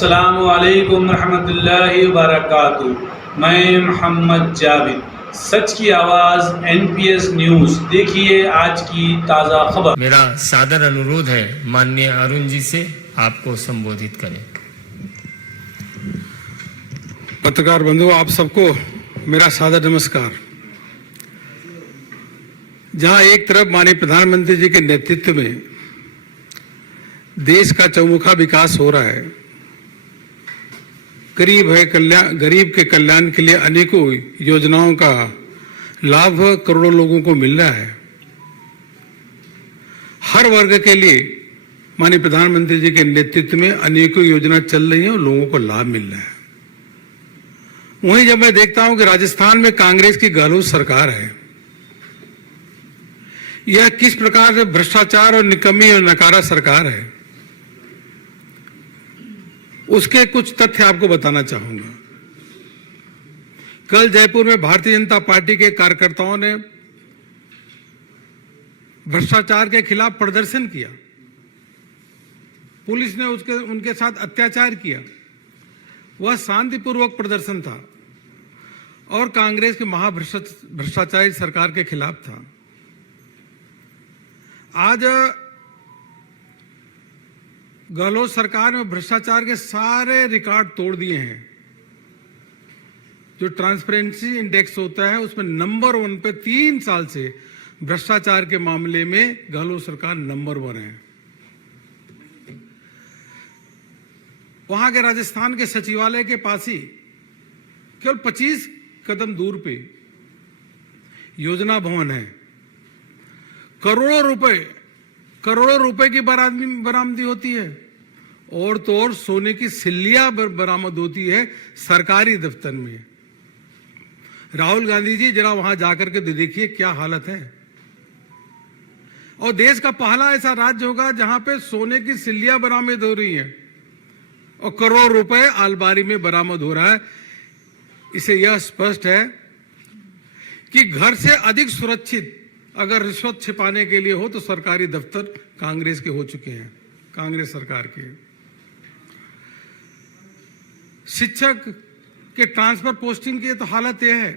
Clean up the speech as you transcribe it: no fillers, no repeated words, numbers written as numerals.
अस्सलामु अलैकुम रहमतुल्लाहि व बरकातुहू। मैं मोहम्मद जावेद, सच की आवाज़ एनपीएस न्यूज़। देखिए आज की ताज़ा खबर। मेरा सादर अनुरोध है माननीय अरुण जी से आपको संबोधित करें। पत्रकार बंधुओं, आप सबको मेरा सादर नमस्कार। जहां एक तरफ माननीय प्रधानमंत्री जी के नेतृत्व में देश का चौमुखा विकास हो रहा है, गरीब के कल्याण के लिए अनेकों योजनाओं का लाभ करोड़ों लोगों को मिल रहा है। हर वर्ग के लिए माननीय प्रधानमंत्री जी के नेतृत्व में अनेकों योजना चल रही हैं और लोगों को लाभ मिल रहा है। वहीं जब मैं देखता हूं कि राजस्थान में कांग्रेस की गहलोत सरकार है, यह किस प्रकार से भ्रष्टाचार और निकम्मी और नकारा सरकार है, उसके कुछ तथ्य आपको बताना चाहूंगा। कल जयपुर में भारतीय जनता पार्टी के कार्यकर्ताओं ने भ्रष्टाचार के खिलाफ प्रदर्शन किया। पुलिस ने उनके साथ अत्याचार किया। वह शांतिपूर्वक प्रदर्शन था और कांग्रेस के महाभ्रष्टाचारी सरकार के खिलाफ था। आज गहलोत सरकार में भ्रष्टाचार के सारे रिकॉर्ड तोड़ दिए हैं। जो ट्रांसपेरेंसी इंडेक्स होता है उसमें नंबर 1 पे 3 साल से भ्रष्टाचार के मामले में गहलोत सरकार नंबर 1 है। वहां के राजस्थान के सचिवालय के पास ही केवल 25 कदम दूर पे योजना भवन है। करोड़ों रुपए की बरामदी होती है और तो और सोने की सिल्लियां बरामद होती है सरकारी दफ्तर में। राहुल गांधी जी जरा वहां जाकर के देखिए क्या हालत है। और देश का पहला ऐसा राज्य होगा जहां पे सोने की सिल्लियां बरामद हो रही हैं और करोड़ रुपए अलमारी में बरामद हो रहा है। इसे यह स्पष्ट है कि घर से अधिक सुरक्षित अगर रिश्वत छिपाने के लिए हो तो सरकारी दफ्तर कांग्रेस के हो चुके हैं, कांग्रेस सरकार के। शिक्षक के ट्रांसफर पोस्टिंग की तो हालत यह है